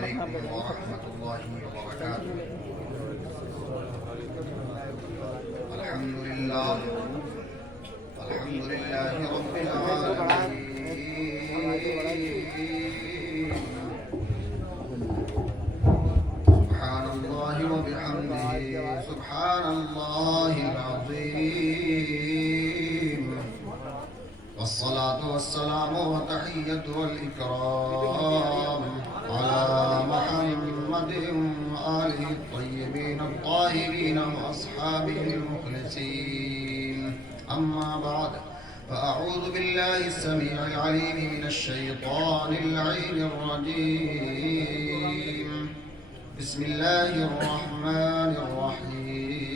عليكم ورحمة الله وبركاته. الحمد لله رب العالمين. سبحان الله وبحمده سبحان الله العظيم. والصلاة والسلام والتحية والإكرام على محمد وآله الطيبين الطاهرين وأصحابه المخلصين. أما بعد فأعوذ بالله السميع العليم من الشيطان اللعين الرجيم. بسم الله الرحمن الرحيم.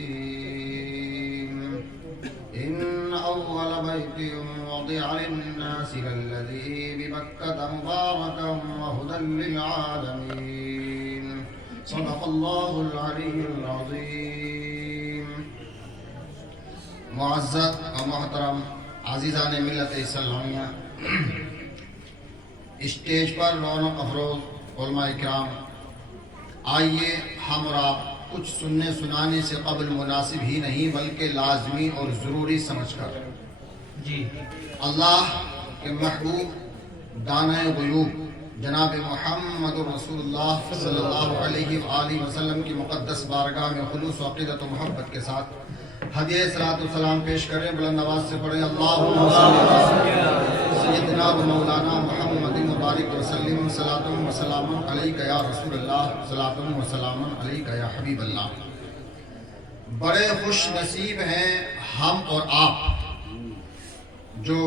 إن أول بيت وضع للناس للذي ببكة مباركا وهدى للعالمين. صدق الله العلي العظيم. معزز و محترم عزیزان ملت اسلامیہ، اسٹیج پر رونق افروز علماء کرام، آئیے ہم اور آپ کچھ سننے سنانے سے قبل مناسب ہی نہیں بلکہ لازمی اور ضروری سمجھ کر اللہ کے محبوب دانۂ غیوب جناب محمد رسول اللہ صلی اللہ علیہ وآلہ وسلم کی مقدس بارگاہ میں خلوص و عقیدت و محبت کے ساتھ ہدیہ صلاۃ والسلام پیش کریں. بلند آواز سے پڑھیں اللہم صلی علی سیدنا و مولانا محمد مبارک وسلم صلاۃ و سلام علیک یا رسول اللہ صلاۃ و سلام علیک یا حبیب اللہ. بڑے خوش نصیب ہیں ہم اور آپ جو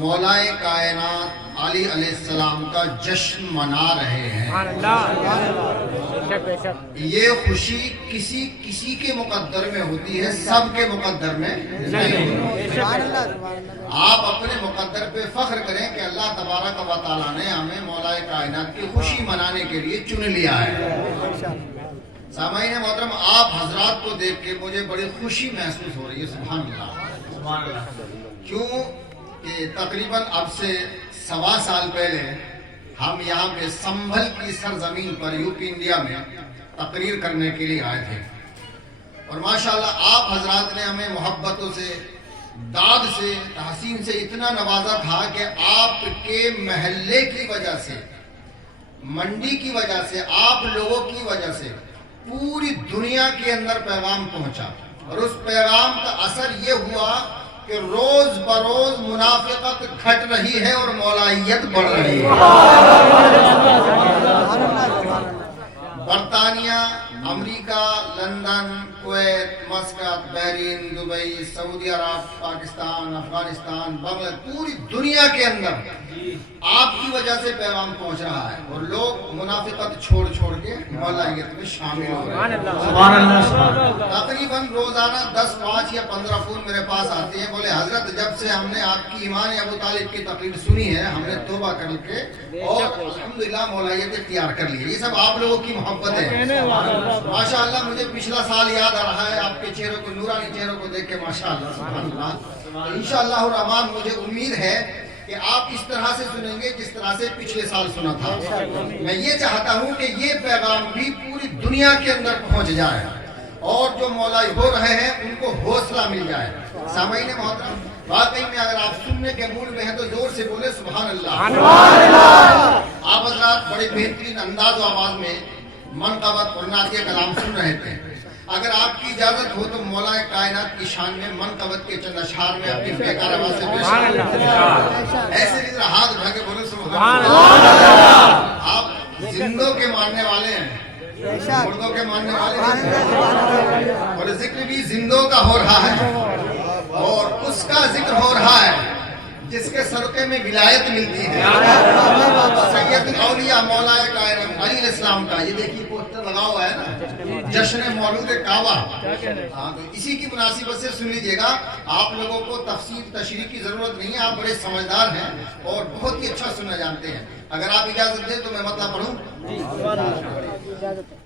مولائے کائنات علی علیہ السلام کا جشن منا رہے ہیں. یہ خوشی کسی کے مقدر میں ہوتی ہے، سب کے مقدر میں نہیں. آپ اپنے مقدر پہ فخر کریں کہ اللہ تبارک و تعالیٰ نے ہمیں مولائے کائنات کی خوشی منانے کے لیے چن لیا ہے. سامعین محترم، آپ حضرات کو دیکھ کے مجھے بڑی خوشی محسوس ہو رہی ہے. سبحان اللہ. کیوں کہ تقریباً اب سے 1.25 سال پہلے ہم یہاں پہ سنبھل کی سرزمین پر یو پی انڈیا میں تقریر کرنے کے لیے آئے تھے، اور ماشاءاللہ آپ حضرات نے ہمیں محبتوں سے، داد سے، تحسین سے اتنا نوازا تھا کہ آپ کے محلے کی وجہ سے، منڈی کی وجہ سے، آپ لوگوں کی وجہ سے پوری دنیا کے اندر پیغام پہنچا، اور اس پیغام کا اثر یہ ہوا کہ روز بروز منافقت گھٹ رہی ہے اور مولائیت بڑھ رہی ہے. برطانیہ، امریکہ، London, Kuwait, Muscat, Bahrain, Dubai, Saudi Arab, Pakistan, Afghanistan, Bangla, پوری دنیا کے اندر آپ کی وجہ سے پیغام پہنچ رہا ہے، اور لوگ منافقت چھوڑ کے مولائیت میں شامل ہو رہے ہیں. تقریباً روزانہ 10، 5 یا 15 فون میرے پاس آتے ہیں، بولے حضرت جب سے ہم نے آپ کی ایمان ابو طالب کی تقریر سنی ہے ہم نے توبہ کر کے اور الحمدللہ مولائیت اختیار کر لی. یہ سب آپ لوگوں کی محبت ہے. ماشاءاللہ مجھے پچھلا سال یاد آ رہا ہے آپ کے چہروں کو، نورانی چہروں کو دیکھ کے ماشاءاللہ سبحان اللہ. انشاءاللہ الرحمن مجھے امید ہے کہ آپ اس طرح سے سنیں گے جس طرح سے پچھلے سال سنا تھا. میں یہ چاہتا ہوں کہ یہ پیغام بھی پوری دنیا کے اندر پہنچ جائے اور جو مولائی ہو رہے ہیں ان کو حوصلہ مل جائے. سامعین محترم، واقعی میں اگر آپ سننے کے موڈ میں ہیں تو زور سے بولے سبحان اللہ. آپ حضرات بڑے بہترین انداز و آواز میں منقبت اور نعتیہ کلام سن رہے تھے. اگر آپ کی اجازت ہو تو مولا کائنات کی شان میں منقبت کے چند اشعار میں اپنی بیکار آواز سے پیش کریں. ایسے نہیں ہاتھ اٹھا کے بولے سبحان اللہ. آپ زندوں کے ماننے والے ہیں، مردوں کے ماننے والے ہیں، اور ذکر بھی زندوں کا ہو رہا ہے، اور اس کا ذکر ہو رہا ہے جس کے صدقے میں ولایت ملتی ہے. سید الاولیاء مولا کائنات علی علیہ السلام کا یہ دیکھیے پوسٹر لگا ہوا ہے نا، جشن مولود کعبہ. ہاں تو اسی کی مناسبت سے سن لیجئے گا. آپ لوگوں کو تفسیر تشریح کی ضرورت نہیں ہے، آپ بڑے سمجھدار ہیں اور بہت ہی اچھا سننا جانتے ہیں. اگر آپ اجازت دیں تو میں مطلب پڑھوں.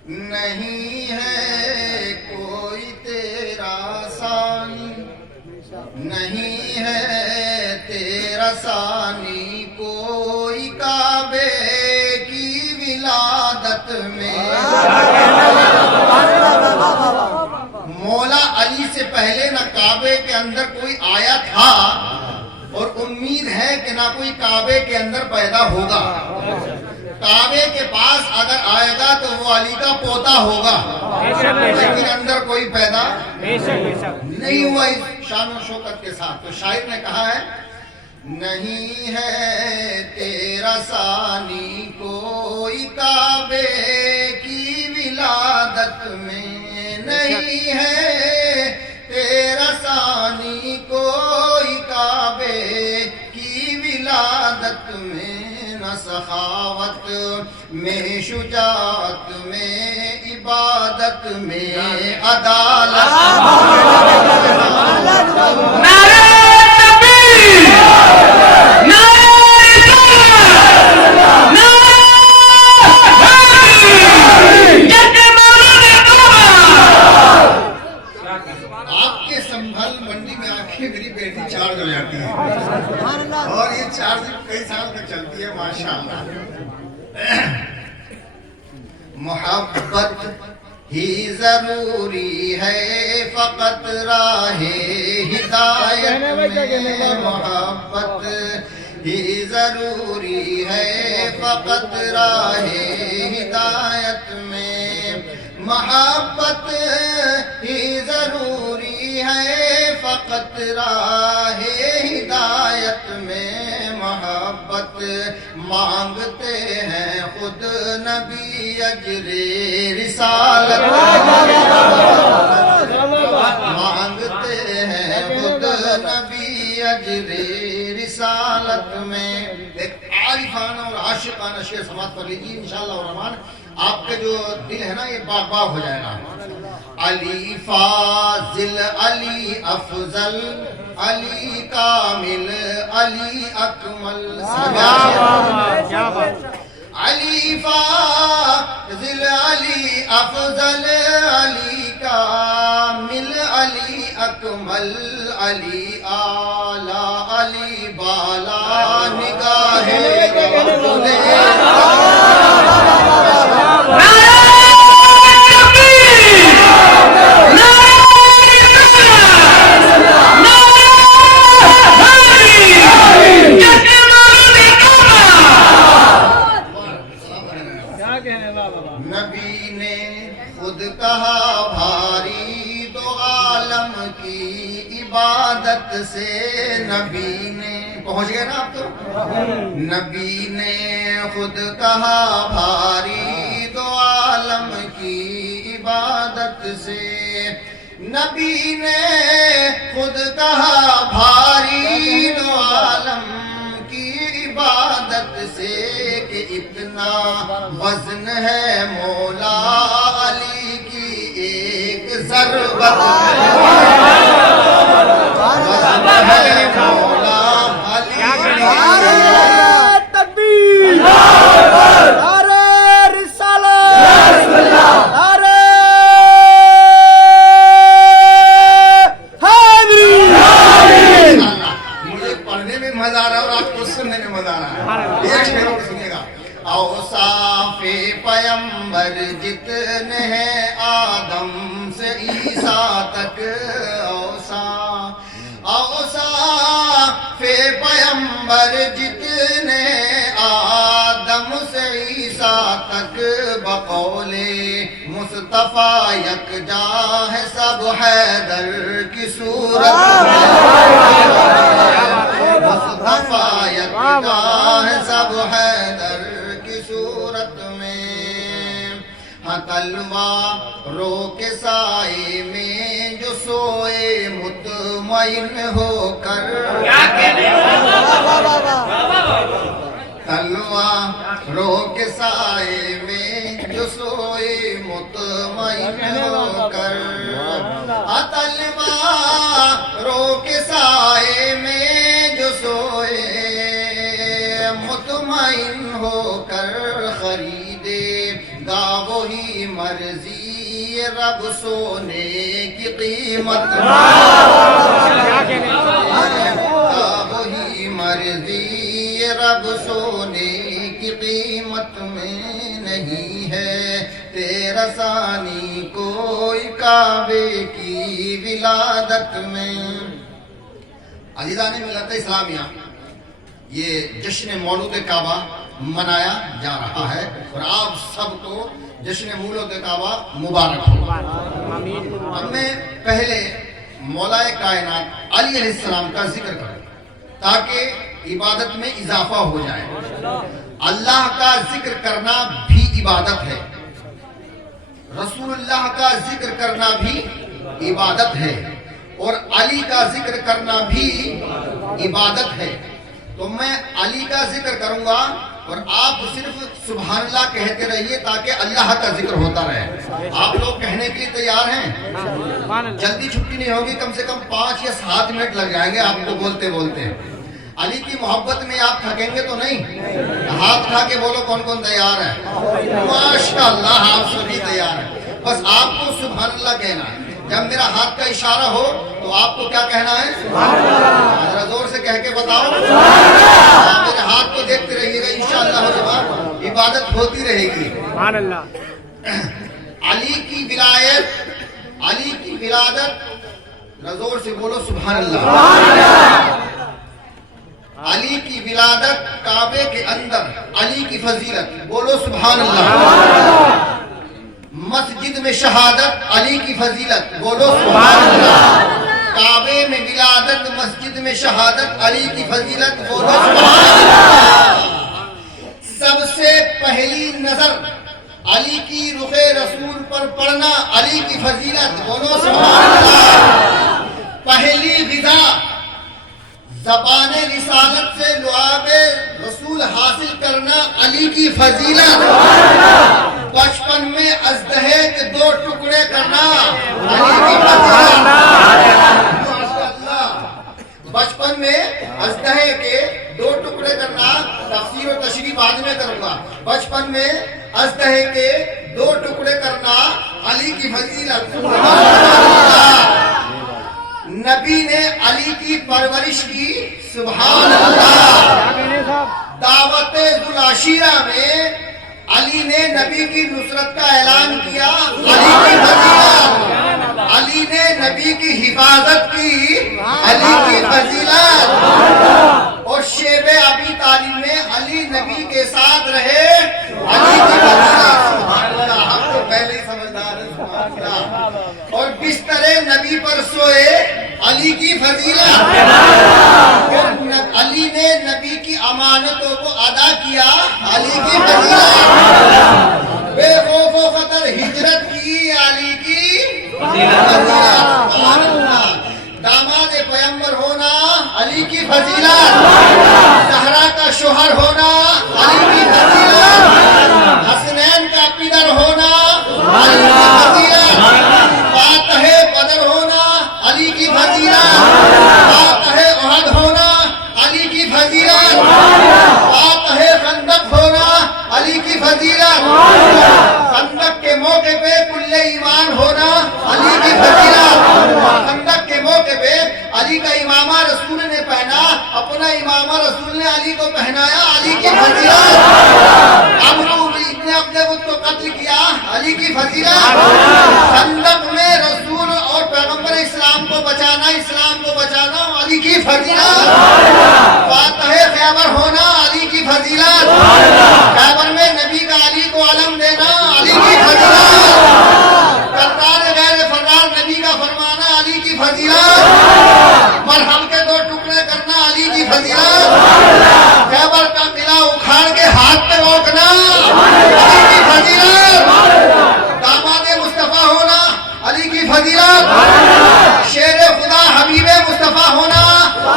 نہیں ہے کوئی تیرا ثانی، نہیں ہے تیرا ثانی، کوئی کعبے کی ولادت میں مولا علی سے پہلے نہ کعبے کے اندر کوئی آیا تھا اور امید ہے کہ نہ کوئی کعبے کے اندر پیدا ہوگا. کعبے کے پاس اگر آئے گا تو وہ علی کا پوتا ہوگا, لیکن اندر کوئی پیدا نہیں ہوا اس شان و شوکت کے ساتھ. تو شاعر نے کہا ہے نہیں ہے تیرا ثانی کوئی کعبے کی ولادت میں, نہیں ہے تیرا ثانی کوئی کعبے کی ولادت میں, نہ سخاوت میں شجاعت میں عبادت میں عدالت چارج ہو جاتی ہے اور یہ چارج کئی سال تک چلتی ہے ماشاءاللہ. محبت ہی ضروری ہے فقط راہ ہدایت میں, محبت ہی ضروری ہے فقط راہ ہدایت میں, محبت ہی ضروری ہے فقط راہ ہدایت میں, محبت مانگتے ہیں خود نبی اجر رسالت, مانگتے ہیں خود نبی اجر رسالت میں. ایک عارفانہ اور عاشقانہ شعر سماعت کر لیجیے انشاءاللہ الرحمن, آپ کا جو دل ہے نا یہ باغ باغ ہو جائے گا. علی فاضل علی افضل علی کامل علی اکمل, علی فاضل علی افضل علی کامل علی اکمل علی اعلی علی بالا نگاہ رسول نبی نے خود کہا بھاری دو عالم کی عبادت سے, نبی نے پہنچ گئے نا آپ تو, نبی نے خود کہا بھاری دو عالم کی عبادت سے, نبی نے خود کہا بھاری دو عالم کی عبادت سے, کہ اتنا وزن ہے مولا علی کی ایک ضربت وزن ہے مولا علی تکبیر نعرہ رسالت نعرہ حیدری. مجھے پڑھنے میں مزہ آ رہا ہے اور آپ کو سننے میں مزہ آ رہا ہے. ایک شعر اور سنیے گا. اوصاف پیمبر جتنے ہیں آدم سے عیسیٰ تک, اوصاف پیمبر جتنے آدم سے عیسیٰ تک, بقول مصطفیٰ یکجا ہے سب حیدر کی صورت میں, مصطفیٰ یکجا ہے سب حیدر کی صورت میں, ہاں تلواروں کے سائے میں جو سوئے مطمئن ہو کر, تلواروں کے سائے میں جو سوئے مطمئن ہو کر, تلواروں کے سائے میں جو سوئے مطمئن ہو کر, خریدے گا وہی مرضی رب سونے کی قیمت وہی مرضی رب سونے کی قیمت میں, نہیں ہے تیرا ثانی کوئی کعبے کی ولادت میں۔ عزیزان ملت اسلامیہ، یہ جشن مولود کعبہ منایا جا رہا ہے اور آپ سب کو جشن مولود کعبہ مبارک ہو۔ اب میں پہلے مولا کائنات علی علیہ السلام کا ذکر کروں تاکہ عبادت میں اضافہ ہو جائے۔ اللہ کا ذکر کرنا بھی عبادت ہے، رسول اللہ کا ذکر کرنا بھی عبادت ہے، اور علی کا ذکر کرنا بھی عبادت ہے۔ تو میں علی کا ذکر کروں گا اور آپ صرف سبحان اللہ کہتے رہیے تاکہ اللہ کا ذکر ہوتا رہے۔ آپ لوگ کہنے کے لیے تیار ہیں؟ جلدی چھٹی نہیں ہوگی، کم سے کم 5 یا 7 منٹ لگ جائیں گے آپ کو بولتے بولتے۔ علی کی محبت میں آپ تھکیں گے تو نہیں؟ ہاتھ اٹھا کے بولو کون کون تیار ہے؟ ماشاءاللہ آپ سبھی تیار ہیں۔ بس آپ کو سبحان اللہ کہنا ہے۔ جب میرا ہاتھ کا اشارہ ہو تو آپ کو کیا کہنا ہے؟ سبحان اللہ۔ ذرا زور سے کہہ کے بتاؤ۔ میرے ہاتھ کو دیکھتے رہیے گا، انشاءاللہ جواب عبادت ہوتی رہے گی۔ سبحان اللہ۔ علی کی ولایت، علی کی ولادت، زور سے بولو سبحان اللہ۔ علی کی ولادت، کعبے کے اندر علی کی فضیلت، بولو سبحان اللہ۔ مسجد میں شہادت، علی کی فضیلت، بولو سبحان اللہ۔ کعبے میں ولادت، مسجد میں شہادت، علی کی فضیلت، بولو سبحان اللہ۔ سب سے پہلی نظر علی کی رخ رسول پر پڑنا، علی کی فضیلت، بولو سبحان اللہ۔ پہلی غذا زبان رسالت سے لعاب رسول حاصل کرنا، علی کی فضیلت۔ بچپن میں اژدہے کے 2 ٹکڑے کرنا، علی کی فضیلت۔ بچپن میں اژدہے کے 2 ٹکڑے کرنا، تفسیر و تشریح بعد میں کروں گا۔ بچپن میں اژدہے کے 2 ٹکڑے کرنا، علی کی فضیلت۔ نبی نے علی کی پرورش کی، سبحان اللہ۔ دعوت ذوالعشیرہ میں علی نے نبی کی نصرت کا اعلان کیا، علی کی فضیلت۔ علی نے نبی کی حفاظت کی، علی کی فضیلت۔ اور شیب ابی طالب میں علی نبی کے ساتھ رہے، علی کی فضیلت۔ سبحان اللہ، ہم تو پہلے ہی سمجھدار ہیں، سبحان اللہ۔ اور بستر نبی پر سوئے، علی کی فضیلت۔ علی نے نبی کی امانتوں کو ادا کیا، علی کی فضیلت۔ بے خوف و خطر ہجرت کی، علی کی فضیلت۔ داماد پیغمبر ہونا، علی کی فضیلت۔ زہرا کا شوہر ہونا، علی کی فضیلت۔ حسنین کا پدر ہونا، علی کی فضیلت۔ فاتح بدر ہونا، علی کی فضیلت۔ فاتح احد ہونا، علی کی فضیلت۔ فاتح خندق ہونا، علی کی فضیلت۔ خندق کے موقع پہ کل ایمان ہونا، علی کی فضیلت۔ خندق کے موقع پہ علی کا امامہ رسول نے پہنا، اپنا امامہ رسول نے علی کو پہنایا، علی کی فضیلت۔ عمرو ابن عبد کو قتل کیا، علی کی فضیلت۔ خندق میں رسول اور پیغمبر اسلام کو بچانا، اسلام کو بچانا، علی کی فضیلت۔ فاتح خیبر ہونا، علی کی فضیلت۔ خیبر میں نبی کا علی کو علم دینا، علی کی فضیلت۔ کرتار غیر فرار نبی کا فرمانا، علی کی فضیلت۔ مرحم کے 2 ٹکڑے کرنا، علی کی فضیلت۔ خیبر کا قلعہ اکھاڑ کے ہاتھ پہ روکنا، علی کی فضیلت۔ داماد مصطفیٰ ہونا، علی کی فضیلت۔ شیر خدا حبیب مصطفیٰ ہونا،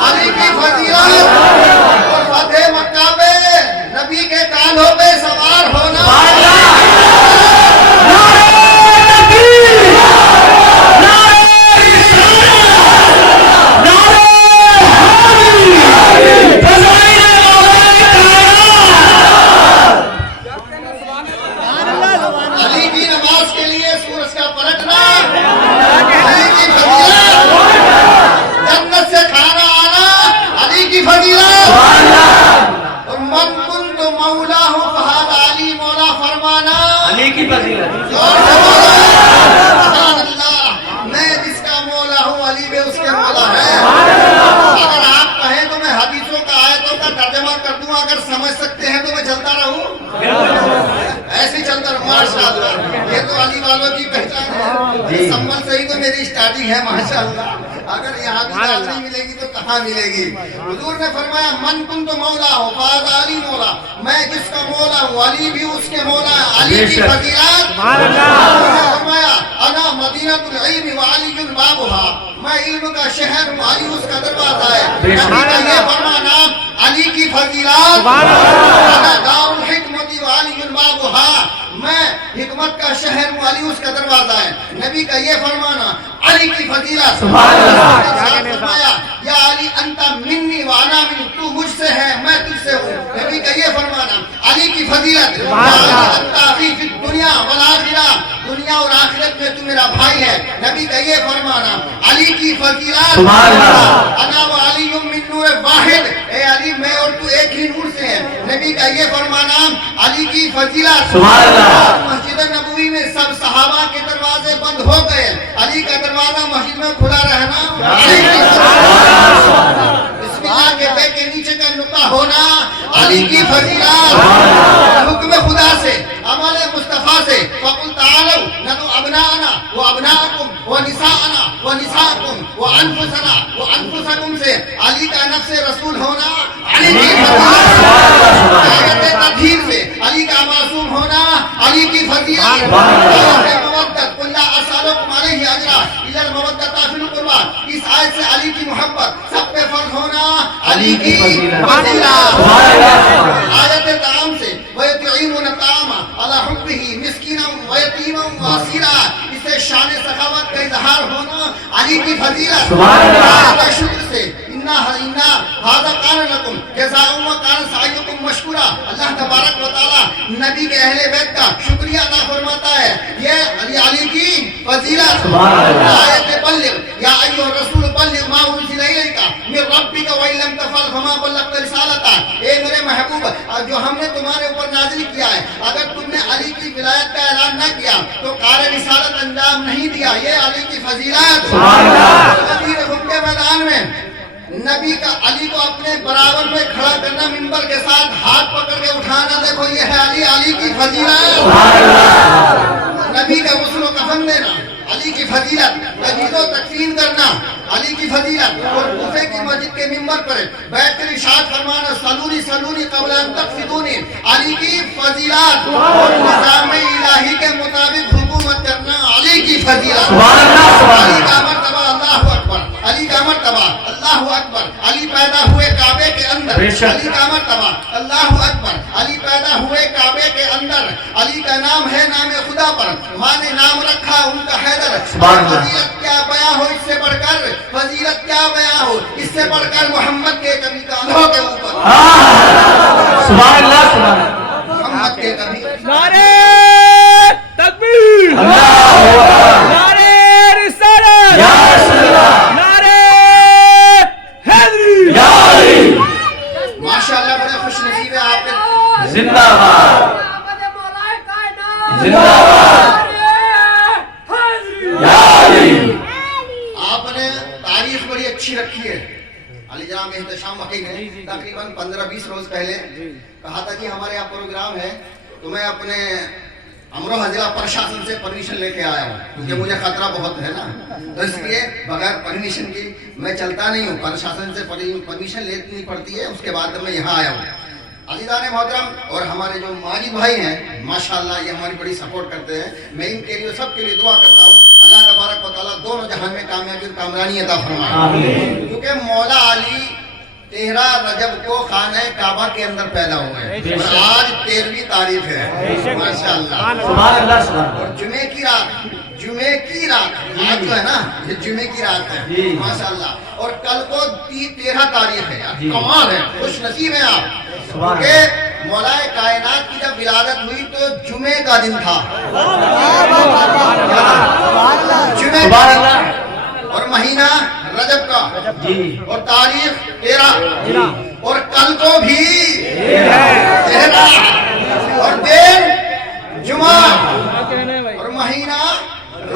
علی کی فضیلت۔ اور فتح مکہ پہ نبی کے کانوں پہ سوار ہونا، علی کی نماز کے لیے سورج کا پلٹنا، علی کی فضیلت۔ جنت سے کھانا آنا، علی کی فضیلت۔ اور من کنت مولا ہوں، فہذا علی مولا فرمانا، علی کی فضیلت سبحان اللہ میں جس کا مولا ہوں علی بھی اس کے مولا ہے اگر آپ کہیں تو میں حدیثوں کا آیتوں کا ترجمہ کر دوں اگر سمجھ سکتے ہیں تو میں چلتا رہوں ایسے چلتا رہوں ماشاءاللہ یہ تو علی والوں کی پہچان ہے سمبل سے ہی تو میری اسٹارٹنگ ہے ماشاءاللہ اگر یہاں بھی دال نہیں ملے گی تو کہاں ملے گی حضور نے فرمایا من کنت مولا ہو فاز علی مولا میں جس کا مولا ہوں علی بھی اس کے مولا ہے علی کی فضیلت فرمایا انا مدینۃ العلم وعلی بابها میں علم کا شہر ہوں علی اس کا دروازہ ہے نبی کا یہ فرمانا علی کی فضیلت انا دار الحکمت وعلی بابها میں حکمت کا شہر ہوں علی اس کا دروازہ ہے نبی کا یہ فرمانا علی کی فضیلت فرمایا یا علی انت منی وانا من تو مجھ سے ہے میں تجھ سے ہوں نبی کا یہ فرمانا علی کی فضیلت انت اخی فی الدنیا والآخرہ دنیا اور آخرت میں تو میرا بھائی ہے نبی کا یہ فرمانا علی کی فضیلت انا و علی من نور واحد اے علی میں اور تو ایک ہی نور سے ہیں نبی کا یہ فرمانا علی کی فضیلت مسجد نبوی میں سب صحابہ کے دروازے بند ہو گئے علی کا دروازہ مسجد میں کھلا رہنا بسم اللہ کے پے کے نیچے کا نقطہ ہونا علی کی فضیلت حکم خدا سے عمل مصطفیٰ سے فقل تعالوا ندعو ابناءنا وابناءکم ونساءنا ونساءکم وانفسنا وانفسکم سے علی کا نفس رسول ہونا علی کی فضیلت آیت تطہیر سے علی کا معصوم ہونا علی کی فضیلت مودت قل لا اسالکم علیہ اجرا الا المودۃ فی القربى اس آیت سے علی کی محبت سب پہ فرض ہونا علی کی فضیلت آیت تعام سے وَيُطْعِمُونَ الطَّعَامَ عَلَى حُبِّهِ مِسْكِينًا وَيَتِيمًا وَأَسِيرًا اس سے شان سخاوت کا اظہار ہونا علی کی فضیلت شکر سے هذا كان لكم جزاء وكان سعيكم مشكورا اللہ تبارک و تعالی نبی کے اہل بیت کا شکریہ ادا فرماتا ہے یہ علی کی فضیلت آیت بلغ یا ایھا الرسول بلغ ما انزل الیک من ربک وان لم تفعل فما بلغت رسالته اے میرے محبوب جو ہم نے تمہارے اوپر نازل کیا ہے اگر تم نے علی کی ولایت کا اعلان نہ کیا تو کار رسالت انجام نہیں دیا یہ علی کی فضیلت سبحان اللہ کے میدان میں نبی کا علی کو اپنے برابر میں کھڑا کرنا ممبر کے ساتھ ہاتھ پکڑ کے اٹھانا دیکھو یہ ہے علی کی فضیلت نبی کا غسل و کفن دینا علی کی فضیلت تجہیز و تکفین کرنا علی کی فضیلت اور کوفے کی مسجد کے ممبر پر بیٹھ کر ارشاد فرمانا سلونی سلونی قبل ان تقفدونی علی کی فضیلت اور نظام الہی کے مطابق حکومت کرنا علی کی فضیلت علی کا مرتبہ اللہ اکبر علی کا مرتبہ اللہ اکبر علی پیدا ہوئے کعبے کے اندر علی کا مرتبہ اللہ اکبر علی پیدا ہوئے کعبے کے اندر علی کا نام ہے نام خدا پر ماں نے نام رکھا ان کا حیدر فضیلت کیا بیاں ہو اس سے بڑھ کر فضیلت کیا بیاں ہو اس سے بڑھ کر محمد کے کبھی کانوں کے اوپر سبحان اللہ سبحان محمد کے کبھی نعرے تکبیر نعرے رسالت یا رسول اللہ نعرے حیدری یا علی ماشاءاللہ بڑے خوش نصیب ہیں آپ کے زندہ باد زندہ باد یا علی آپ نے تاریخ بڑی اچھی رکھی ہے علی جناب احتشام وقی نے تقریباً 15-20 روز پہلے کہا تھا کہ ہمارے یہاں پروگرام ہے تو میں اپنے امر و ضلع پرشاسن سے پرمیشن لے کے آیا ہوں کیونکہ مجھے خطرہ بہت ہے نا تو اس لیے بغیر پرمیشن کی میں چلتا نہیں ہوں پرشاسن سے پرمیشن لینی پڑتی ہے اس کے بعد میں یہاں آیا ہوں عزیزان محترم اور ہمارے جو ماجد بھائی ہیں ماشاءاللہ یہ ہماری بڑی سپورٹ کرتے ہیں میں ان کے لیے سب کے لیے دعا کرتا ہوں اللہ تبارک و تعالیٰ دونوں جہان میں کامیابی اور کامرانی عطا فرمائے کیونکہ مولا علی 13 رجب کو خانہ کعبہ کے اندر پیدا ہوئے ہیں اور آج 13ویں تاریخ ہے ماشاءاللہ سبحان اللہ سبحان اور جمعے کی رات آج جو ہے نا یہ جمعے کی رات ہے ماشاءاللہ اور کل کو 13 تاریخ ہے کمال ہے خوش نصیب ہیں آپ کہ مولا کائنات کی جب ولادت ہوئی تو جمعے کا دن تھا جمعے کا دن اور مہینہ رجب کا اور تاریخ 13 اور کل کو بھی 13 اور دن جمعہ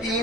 3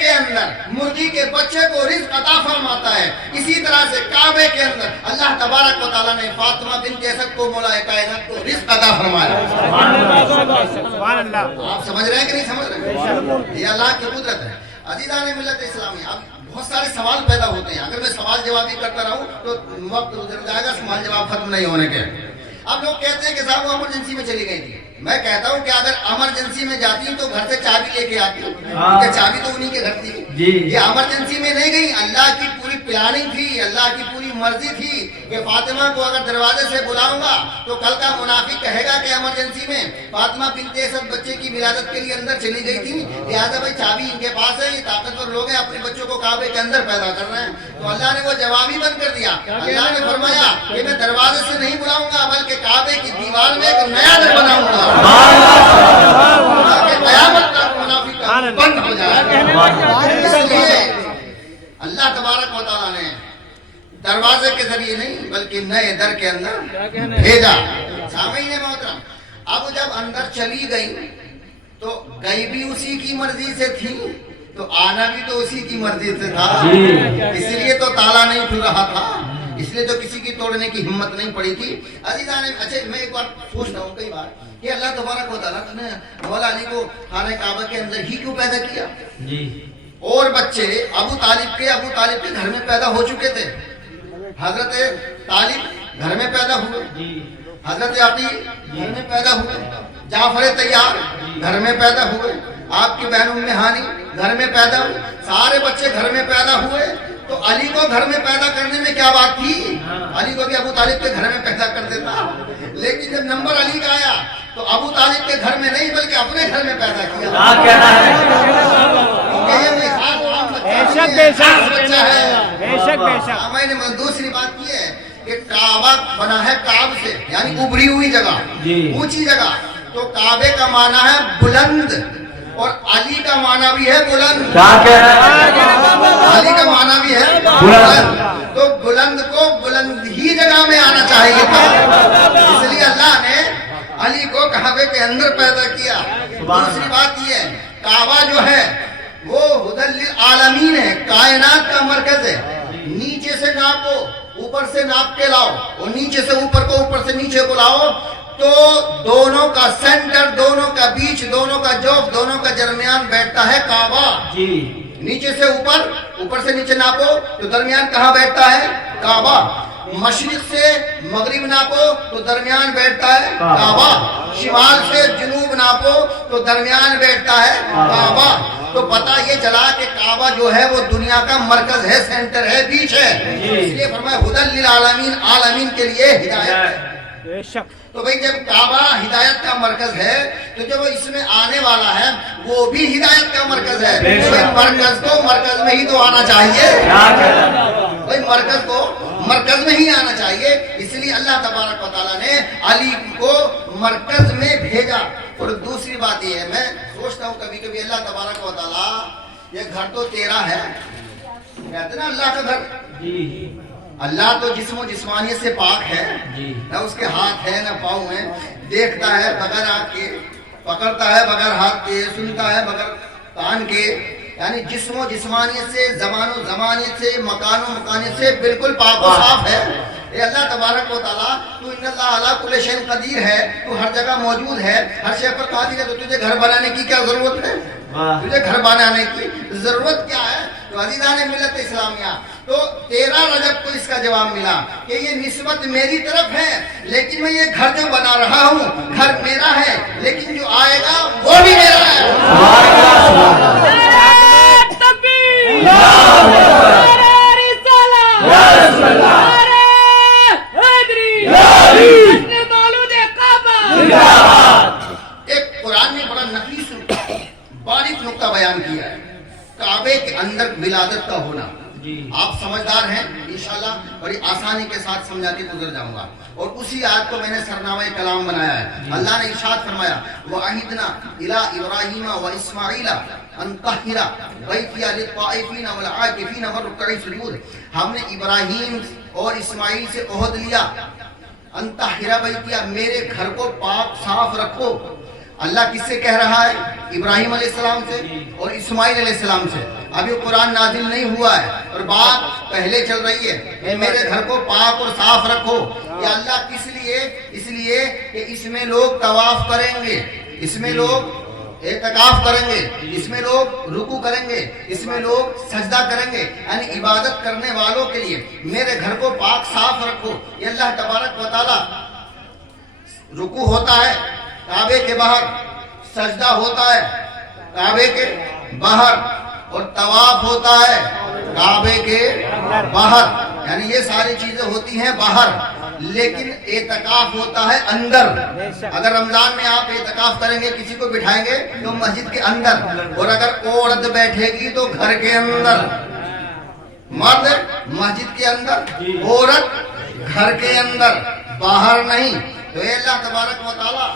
کے اندر مرغی کے بچے کو رزق عطا فرماتا ہے، اسی طرح سے کعبے کے اندر اللہ تبارک و تعالیٰ نے فاطمہ بنت اسد کو مولا کائنات کو رزق عطا فرمایا۔ آپ سمجھ رہے ہیں کہ نہیں سمجھ رہے؟ یہ اللہ کی قدرت ہے۔ عزیزان ملت اسلامی، اب بہت سارے سوال پیدا ہوتے ہیں، اگر میں سوال جواب ہی کرتا رہوں تو وقت گزر جائے گا، سوال جواب ختم نہیں ہونے کے۔ اب لوگ کہتے ہیں کہ صاحب وہ ایمرجنسی میں چلی گئی تھی، میں کہتا ہوں کہ اگر ایمرجنسی میں جاتی تو گھر سے چابی لے کے آتی، کیونکہ چابی تو انہی کے گھر تھی۔ یہ ایمرجنسی میں نہیں گئی، اللہ کی پوری پلاننگ تھی، اللہ کی پوری مرضی تھی کہ فاطمہ کو اگر دروازے سے بلاؤں گا تو کل کا منافق کہے گا کہ ایمرجنسی میں فاطمہ بنت اسد بچے کی ولادت کے لیے اندر چلی گئی تھی، لہٰذا بھائی چابی ان کے پاس ہے، یہ طاقتور لوگ ہیں، اپنے بچوں کو کعبے کے اندر پیدا کر رہے ہیں۔ تو اللہ نے وہ جواب ہی بند کر دیا۔ اللہ نے فرمایا کہ میں دروازے سے نہیں بلاؤں گا بلکہ کعبے کی دیوار میں ایک نیا در بناؤں گا، تاکہ قیامت تک منافق کا بند ہو جائے۔ اس لیے اللہ تبارک و تعالیٰ نے دروازے کے ذریعے نہیں بلکہ نئے در کے اندر بھیجا۔ سامعین محترم، اب جب اندر چلی گئی تو گئی بھی اسی کی مرضی سے تھی تو آنا بھی تو اسی کی مرضی سے تھا، اس لیے تو تالا نہیں کھل رہا تھا، اس لیے تو کسی کی توڑنے کی ہمت نہیں پڑی تھی۔ عزیزان، اچھا میں ایک بار پوچھتا ہوں کئی بار کہ اللہ تبارک و تعالیٰ نے مولا علی کو خانہ کعبہ کے اندر ہی کیوں پیدا کیا؟ اور بچے ابو طالب کے گھر میں پیدا ہو چکے تھے، حضرت طالب گھر میں پیدا ہوئے، حضرت عقیل گھر میں پیدا ہوئے، جعفر طیار گھر میں پیدا ہوئے، آپ کی بہن ام ہانی گھر میں پیدا ہوئے، سارے بچے گھر میں پیدا ہوئے۔ تو علی کو گھر میں پیدا کرنے میں کیا بات تھی؟ علی کو بھی ابو طالب کے گھر میں پیدا کر دیتا، لیکن جب نمبر علی کا آیا تو ابو طالب کے گھر میں نہیں بلکہ اپنے گھر میں پیدا کیا۔ میں نے دوسری بات یہ ہے کہ کعبہ بنا ہے کعب سے، یعنی ابری ہوئی جگہ، اونچی جگہ، تو کعبے کا معنی ہے بلند، اور علی کا معنی بھی ہے بلند۔ علی کا معنی بھی ہے بلند، تو بلند کو بلند ہی جگہ میں آنا چاہیے تھا، اس لیے اللہ نے علی کو کعبے کے اندر پیدا کیا۔ دوسری بات یہ ہے کعبہ جو ہے وہ ہدی للعالمین ہے، کائنات کا مرکز ہے۔ نیچے سے ناپو، اوپر سے ناپ کے لاؤ، اور نیچے سے اوپر کو، اوپر سے نیچے کو لاؤ تو دونوں کا سینٹر، دونوں کا بیچ، دونوں کا جوف، دونوں کا درمیان بیٹھتا ہے کعبہ۔ نیچے سے اوپر، اوپر سے نیچے ناپو تو درمیان کہاں بیٹھتا ہے؟ کعبہ۔ مشرق سے مغرب ناپو تو درمیان بیٹھتا ہے کعبہ، شمال سے جنوب ناپو تو درمیان بیٹھتا ہے کعبہ۔ تو پتہ یہ چلا کہ کعبہ جو ہے وہ دنیا کا مرکز ہے، سینٹر ہے، بیچ ہے، اس لیے فرمایا ہدی للعالمین، عالمین کے لیے ہدایت ہے۔ تو بھئی جب کعبہ ہدایت کا مرکز ہے تو جو اس میں آنے والا ہے وہ بھی ہدایت کا مرکز ہے، مرکز کو مرکز میں ہی تو آنا چاہیے، بھئی مرکز کو مرکز میں ہی آنا چاہیے، اس لیے اللہ تبارک و تعالیٰ نے علی کو مرکز میں بھیجا۔ اور دوسری بات یہ ہے، میں سوچتا ہوں کبھی کبھی اللہ تبارک و تعالیٰ یہ گھر تو تیرا ہے، کہتے نا اللہ کا گھر، اللہ تو جسم و جسمانیت سے پاک ہے، نہ اس کے ہاتھ ہے نہ پاؤں ہے، دیکھتا ہے بغیر آنکھ کے، پکڑتا ہے بغیر ہاتھ کے، سنتا ہے بغیر کان کے، یعنی جسم و جسمانیت سے، زمان و زمانیت سے، مکان و مکانیت سے بالکل پاک و صاف ہے۔ اے اللہ تبارک و تعالیٰ، تو ان اللہ علی کل شیء قدیر ہے، تو ہر جگہ موجود ہے، ہر شے پر قادر ہے، تو تجھے گھر بنانے کی کیا ضرورت ہے؟ تجھے گھر بنانے کی ضرورت کیا ہے؟ تو عزیزان ملت اسلامیہ، تو 13 رجب کو اس کا جواب ملا کہ یہ نسبت میری طرف ہے، لیکن میں یہ گھر جو بنا رہا ہوں گھر میرا ہے، لیکن جو آئے گا وہ بھی میرا ہے۔ ایک قرآن نے بڑا نفیس باریک نقطہ بیان کیا ہے، کعبے کے اندر ولادت کا ہونا۔ آپ سمجھدار ہیں، انشاءاللہ بڑی آسانی کے ساتھ سمجھا کے گزر جاؤں گا، اور اسی آیت کو میں نے سرنامہ کلام بنایا ہے۔ اللہ نے ارشاد فرمایا وَعَهِدْنَا إِلَىٰ إِبْرَاهِيمَ وَإِسْمَاعِيلَ أَن طَهِّرَ بَيْتِيَ لِلطَّائِفِينَ وَالْعَاكِفِينَ وَالرُّكَّعِ السُّجُودِ، ہم نے ابراہیم اور اسماعیل سے عہد لیا، ان طَهِّرَ بَيْتِيَ، میرے گھر کو پاک صاف رکھو۔ اللہ کس سے کہہ رہا ہے؟ ابراہیم علیہ السلام سے اور اسماعیل علیہ السلام سے۔ ابھی قرآن نازل نہیں ہوا ہے اور بات پہلے چل رہی ہے کہ میرے گھر کو پاک اور صاف رکھو. یہ اللہ کس لیے؟ اس لیے کہ اس میں لوگ طواف کریں گے, اس میں لوگ اعتکاف کریں گے, اس میں لوگ رکوع کریں گے, اس میں لوگ سجدہ کریں گے. یعنی عبادت کرنے والوں کے لیے میرے گھر کو پاک صاف رکھو. یہ اللہ تبارک و تعالی رکوع ہوتا ہے کعبے کے باہر, سجدہ ہوتا ہے کعبے کے باہر, اور طواف ہوتا ہے کعبے کے باہر. یعنی یہ ساری چیزیں ہوتی ہیں باہر, لیکن اعتکاف ہوتا ہے اندر. اگر رمضان میں آپ اعتکاف کریں گے, کسی کو بٹھائیں گے تو مسجد کے اندر, اور اگر عورت بیٹھے گی تو گھر کے اندر. مرد مسجد کے اندر, عورت گھر کے اندر, باہر نہیں. تو اے اللہ تبارک و تعالی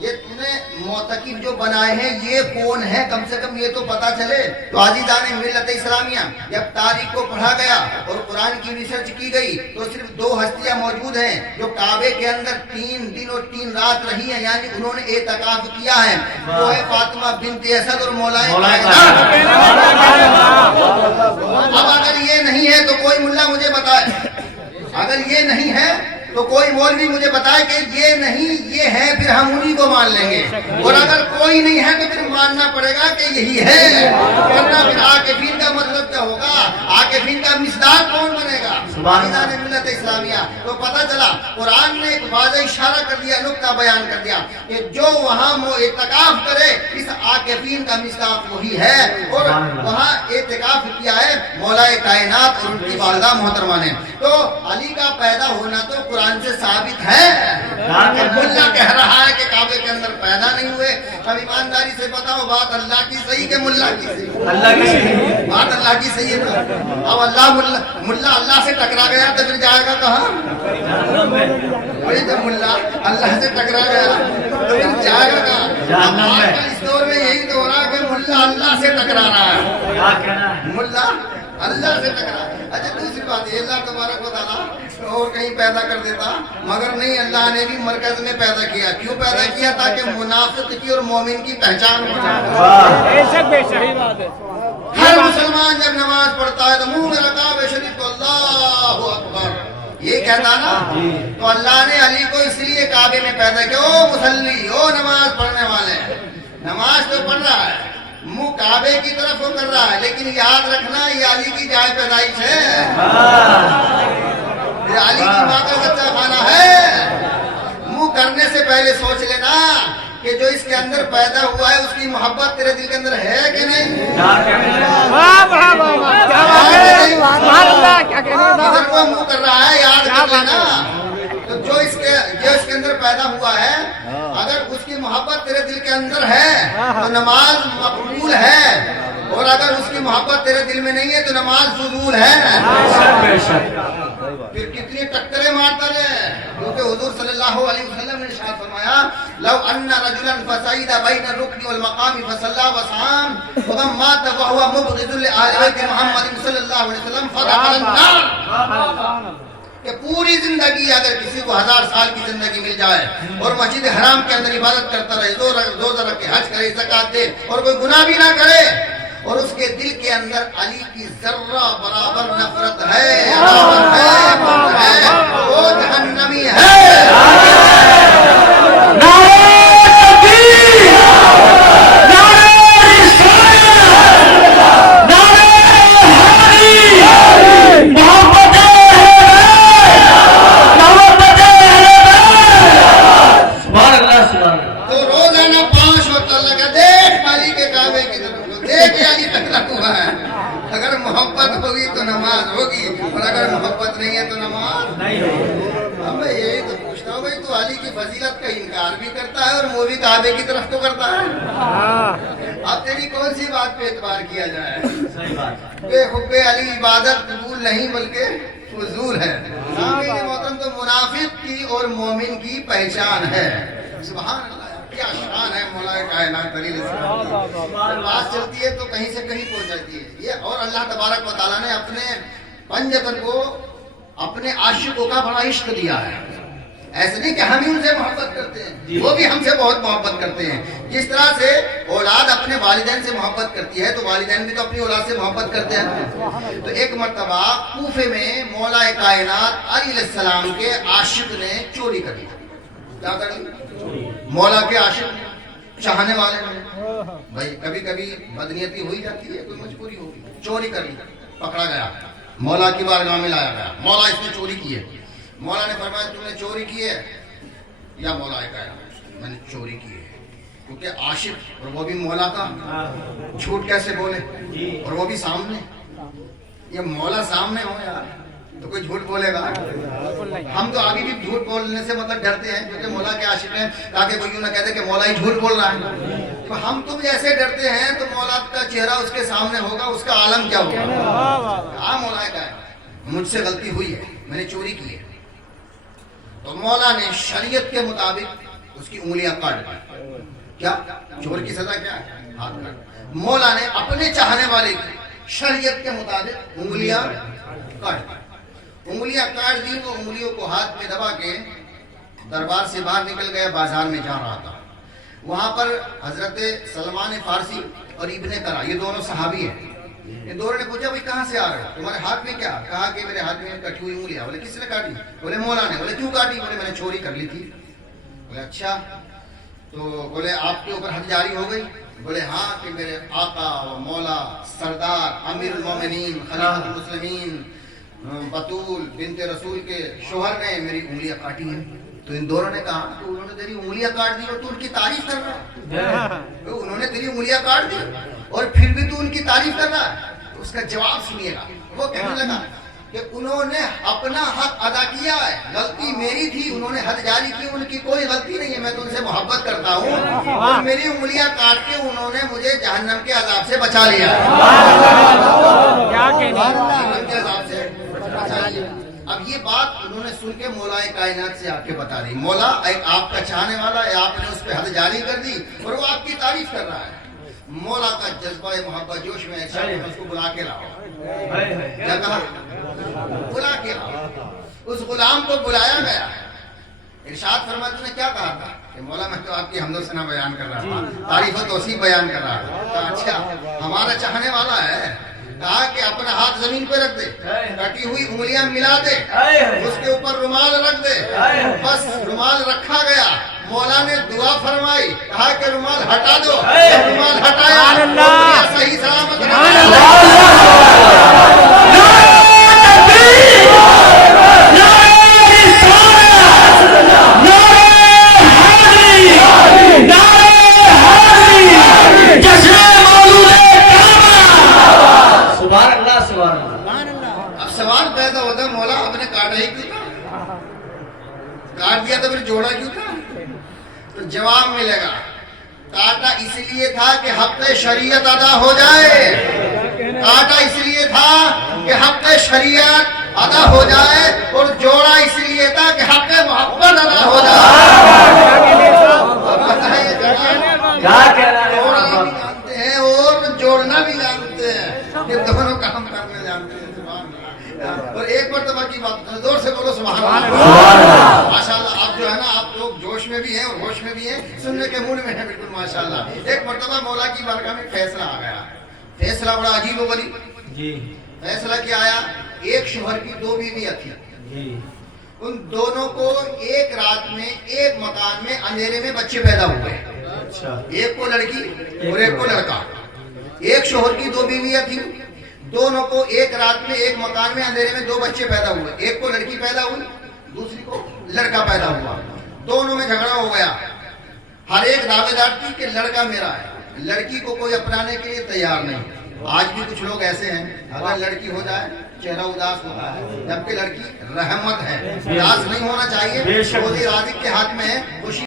یہ تم نے معتکف جو بنائے ہیں یہ کون ہے, کم سے کم یہ تو پتا چلے. تو عزیزان ملت اسلامیہ, جب تاریخ کو پڑھا گیا اور قرآن کی ریسرچ کی گئی تو صرف 2 ہستیاں موجود ہیں جو کعبے کے اندر 3 دن اور 3 رات رہی ہیں, یعنی انہوں نے اعتکاف کیا ہے. وہ ہے فاطمہ بنت اسد اور مولائے کائنات. اب اگر یہ نہیں ہے تو کوئی ملا مجھے بتائے, اگر یہ نہیں ہے تو کوئی مولوی مجھے بتائے کہ یہ نہیں یہ ہے, پھر ہم انہی کو مان لیں گے. اور اگر کوئی نہیں ہے تو پھر ماننا پڑے گا کہ یہی ہے, ورنہ پھر عاکفین کا مطلب کیا ہوگا, عاکفین کا مصداق کون بنے گا؟ عزیزان ملت اسلامیہ, تو پتہ چلا قرآن نے ایک واضح اشارہ کر دیا, نقطہ بیان کر دیا کہ جو وہاں اعتکاف کرے اس عاکفین کا مصداق وہی ہے. اور وہاں اعتکاف کیا ہے مولائے کائنات اور ان کی والدہ محترمہ نے. تو علی کا پیدا ہونا تو قرآن سے ثابت ہے. ملا کہہ رہا ہے کہ کعبے کے اندر پیدا نہیں ہوئے. اب ایمانداری سے بتاؤ بات اللہ کی صحیح کہ ملا کی صحیح؟ اللہ کی صحیح. بات اللہ کی صحیح ہے نا. اب اللہ سے ٹکرا گیا تو پھر جائے گا کہاں؟ وہی جب ملا اللہ سے ٹکرا گیا تو پھر جائے گا کہاں؟ آج کل اس دور میں یہی تو ہو رہا ہے کہ ملا اللہ سے ٹکرا رہا ہے, ملا اللہ سے ٹکرا. اچھا دوسری بات یہ, اللہ تبارک و تعالیٰ اور کہیں پیدا کر دیتا, مگر نہیں, اللہ نے بھی مرکز میں پیدا کیا. کیوں پیدا کیا؟ تاکہ منافق کی اور مومن کی پہچان ہو جائے. ہر مسلمان جب نماز پڑھتا ہے تو منہ میں رکعب شریف کو اللہ اکبر یہ کہتا نا, تو اللہ نے علی کو اس لیے کعبے میں پیدا کیا. او مصلی, او نماز پڑھنے والے, نماز تو پڑھ رہا ہے, منہ کعبے کی طرف وہ کر رہا ہے, لیکن یاد رکھنا یہ علی کی جائے پیدائش ہے, یہ علی کی ماں کا کچا کھانا ہے. منہ کرنے سے پہلے سوچ لینا کہ جو اس کے اندر پیدا ہوا ہے اس کی محبت تیرے دل کے اندر ہے کہ نہیں. اگر وہ منہ کر رہا ہے یاد کر لینا, تو جو اس کے اندر پیدا ہوا ہے اگر اس کی محبت تیرے دل کے اندر ہے تو نماز مقبول ہے, اور اگر اس کی محبت تیرے دل میں نہیں ہے تو نماز فضول ہے. پھر کتنی ٹکریں مارتا ہے, کیونکہ حضور صلی اللہ علیہ وسلم نے ارشاد فرمایا لو ان رجلا فصعد بین الرکن والمقام فصلى وصام ثم مات وهو مبغض لآل بیت محمد صلی اللہ علیہ وسلم فدخل النار. کہ پوری زندگی اگر کسی کو 1000 سال کی زندگی مل جائے اور مسجد حرام کے اندر عبادت کرتا رہے, 2 رکعت کے حج کرے, زکات دے, اور کوئی گناہ بھی نہ کرے, اور اس کے دل کے اندر علی کی ذرہ برابر نفرت ہے, وہ جہنمی ہے. اگر محبت ہوگی تو نماز ہوگی, اور اگر محبت نہیں ہے تو نماز نہیں ہوگی. اب میں یہی تو پوچھتا ہوں بھائی, تو علی کی فضیلت کا انکار بھی کرتا ہے اور وہ بھی کعبے کی طرف تو کرتا ہے. اب تیری کون سی بات پہ اعتبار کیا جائے؟ بے حب علی عبادت قبول نہیں بلکہ فضول ہے. سامعین محترم, تو منافق کی اور مومن کی پہچان ہے. سبحان اللہ, کیا شان ہے مولا کائنات دلیل اسلام. بات چلتی ہے تو کہیں سے کہیں پہنچ جاتی ہے یہ. اور اللہ تبارک و تعالیٰ نے اپنے پنجتن کو اپنے عاشقوں کا بڑا عشق دیا ہے. ایسے نہیں کہ ہم ہی ان سے محبت کرتے ہیں، وہ بھی ہم سے بہت محبت کرتے ہیں. جس طرح سے اولاد اپنے والدین سے محبت کرتی ہے تو والدین بھی تو اپنی اولاد سے محبت کرتے ہیں. تو ایک مرتبہ کوفے میں مولا کائنات علی علیہ السلام کے عاشق نے چوری کر لی. کیا کر لی؟ مولا کے عاشق چاہنے والے نے بھائی کبھی کبھی بدنیتی ہوئی جاتی ہے، کوئی مجبوری ہوگی، چوری کر لی، پکڑا گیا، مولا کی بارگاہ میں لایا گیا. مولا اس نے چوری کی ہے. مولا نے فرمایا تم نے چوری کی ہے؟ یا مولا کائنات میں نے چوری کی ہے. کیونکہ عاشق اور وہ بھی مولا کا، جھوٹ کیسے بولے، اور وہ بھی سامنے. یہ مولا سامنے ہو یار تو کوئی جھوٹ بولے گا؟ ہم تو آگے بھی جھوٹ بولنے سے مطلب ڈرتے ہیں کیونکہ مولا کے عاشق ہیں، تاکہ کوئی یوں نہ کہتے کہ مولا ہی جھوٹ بول رہا ہے. تو ہم تم جیسے ڈرتے ہیں تو مولا کا چہرہ اس کے سامنے ہوگا، اس کا عالم کیا ہوگا؟ ہاں مولا کا مجھ سے غلطی ہوئی ہے، میں نے چوری کی ہے. تو مولا نے شریعت کے مطابق اس کی انگلیاں کاٹ دی. کیا چور کی سزا کیا ہے؟ ہاتھ کاٹ. مولا نے اپنے چاہنے والے کی شریعت کے مطابق انگلیاں کاٹ دی. انگلیاں کاٹ دی. وہ انگلیوں کو ہاتھ میں دبا کے دربار سے باہر نکل گیا، بازار میں جا رہا تھا. وہاں پر حضرت سلمان فارسی اور ابن کرا، یہ دونوں صحابی ہیں. یہ دونوں نے پوچھا بھائی کہاں سے آ رہے ہو، تمہارے ہاتھ میں کیا؟ کہا کہ میرے ہاتھ میں کٹی ہوئی انگلیاں. بولے کس نے کاٹی؟ بولے مولا نے. بولے کیوں کاٹی؟ بولے میں نے چوری کر لی تھی. بولے اچھا، تو بولے آپ کے اوپر حد جاری ہو گئی؟ بولے ہاں، کہ میرے آقا و مولا سردار امیر المومنین خلیفۃ المسلمین بطول بنت رسول کے شوہر نے میری انگلیاں کاٹی ہیں. تو ان دونوں نے کہا کہ انہوں نے تیری انگلیاں کاٹ دی اور تو ان کی تعریف کر رہا ہے. انہوں نے تیری انگلیاں کاٹ دی اور پھر بھی تو ان کی تعریف کر رہا ہے. اس کا جواب سنیے گا. وہ کہنے لگا کہ انہوں نے اپنا حق ادا کیا ہے، غلطی میری تھی، انہوں نے حد جاری کی، ان کی کوئی غلطی نہیں ہے، میں تو ان سے محبت کرتا ہوں اور میری انگلیاں کاٹ کے انہوں نے مجھے جہنم کے عذاب سے بچا لیا. جہنم کے عذاب سے بچا لیا. اب یہ بات انہوں نے سن کے مولا کائنات سے آ کے بتا دی. مولا ایک آپ کا چاہنے والا ہے، آپ نے اس پہ حد جاری کر دی اور وہ آپ کی تعریف کر رہا ہے. مولا کا جذبہ محبت جوش میں اس کو بلا کے لاؤ. کیا کہا؟ بلا کے لاؤ. اس غلام کو بلایا گیا. ارشاد فرما تم نے کیا کہا تھا؟ کہ مولا میں تو آپ کی حمد و ثنا بیان کر رہا تھا، تعریف و توصیف بیان کر رہا تھا. اچھا ہمارا چاہنے والا ہے. کہا کہ اپنا ہاتھ زمین پہ رکھ دے، کٹی ہوئی انگلیاں ملا دے، اس کے اوپر رومال رکھ دے. بس رومال رکھا گیا. مولا نے دعا فرمائی، کہا کہ رومال ہٹا دو. رومال ہٹایا، صحیح سلامت کاٹ دیا تو پھر جوڑا کیوں تھا؟ تو جواب ملے گا کاٹا اس لیے تھا کہ حق شریعت ادا ہو جائے. کاٹا اس لیے تھا کہ حق شریعت ادا ہو جائے اور جوڑا اس لیے تھا کہ حق محبت ادا ہو جائے. جوڑنا بھی جانتے ہیں اور جوڑنا بھی جانتے ہیں، کہ دونوں کام کرنے جانتے ہیں. اور ایک مرتبہ کی بات زور سے بولو سبحان اللہ. ماشاءاللہ آپ جو ہے نا، آپ لوگ جوش میں بھی ہیں اور ہوش میں بھی ہیں، سننے کے موڈ میں ہیں بالکل ماشاءاللہ. ایک مرتبہ مولا کی بارگاہ میں فیصلہ آ گیا. فیصلہ بڑا عجیب و غریب. فیصلہ کیا آیا؟ ایک شوہر کی دو بیویاں تھیں. ان دونوں کو ایک رات میں ایک مکان میں اندھیرے میں بچے پیدا ہوئے. ایک کو لڑکی اور ایک کو لڑکا. ایک شوہر کی دو بیویاں تھیں، دونوں کو ایک رات میں ایک مکان میں اندھیرے میں دو بچے پیدا ہوئے. ایک کو لڑکی پیدا ہوئی، دوسری کو لڑکا پیدا ہوا. دونوں میں جھگڑا ہو گیا. ہر ایک دعوے دار تھی کہ لڑکا میرا ہے. لڑکی کو کوئی اپنانے کے لیے تیار نہیں. آج بھی کچھ لوگ ایسے ہیں، اگر لڑکی ہو جائے چہرہ اداس ہوتا ہے، جبکہ لڑکی رحمت ہے. اداس نہیں ہونا چاہیے. روزی رازق کے ہاتھ میں ہے، خوشی